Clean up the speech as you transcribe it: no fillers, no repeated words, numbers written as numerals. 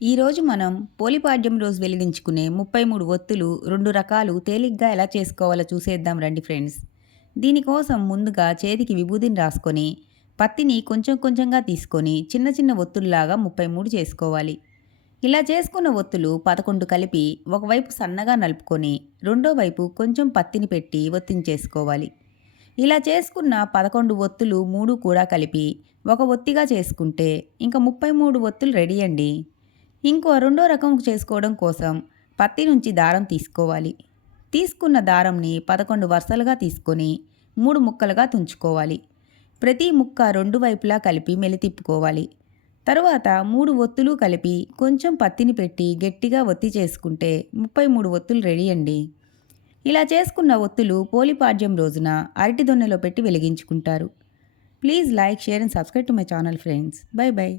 ఈరోజు మనం పోలిపాడ్యం రోజు వెలిగించుకునే 33 ఒత్తులు 2 రకాలు తేలిగ్గా ఎలా చేసుకోవాలో చూసేద్దాం రండి ఫ్రెండ్స్. దీనికోసం ముందుగా చేతికి విభూదిని రాసుకొని, పత్తిని కొంచెం కొంచెంగా తీసుకొని చిన్న చిన్న ఒత్తుల్లాగా 33 చేసుకోవాలి. ఇలా చేసుకున్న ఒత్తులు 11 కలిపి ఒకవైపు సన్నగా నలుపుకొని, రెండో వైపు కొంచెం పత్తిని పెట్టి ఒత్తించేసుకోవాలి. ఇలా చేసుకున్న 11 ఒత్తులు 3 కూడా కలిపి ఒక ఒత్తిగా చేసుకుంటే ఇంక 33 ఒత్తులు రెడీ అండి. ఇంకో రెండో రకం చేసుకోవడం కోసం పత్తి నుంచి దారం తీసుకోవాలి. తీసుకున్న దారంని 11 వరుసలుగా తీసుకొని 3 ముక్కలుగా తుంచుకోవాలి. ప్రతి ముక్క రెండు వైపులా కలిపి మెలితిప్పుకోవాలి. తరువాత 3 ఒత్తులు కలిపి కొంచెం పత్తిని పెట్టి గట్టిగా ఒత్తి చేసుకుంటే 33 ఒత్తులు రెడీ అండి. ఇలా చేసుకున్న ఒత్తులు పోలిపాడ్యం రోజున అరటి దొన్నెలో పెట్టి వెలిగించుకుంటారు. Please like, share and subscribe to my channel friends. Bye by.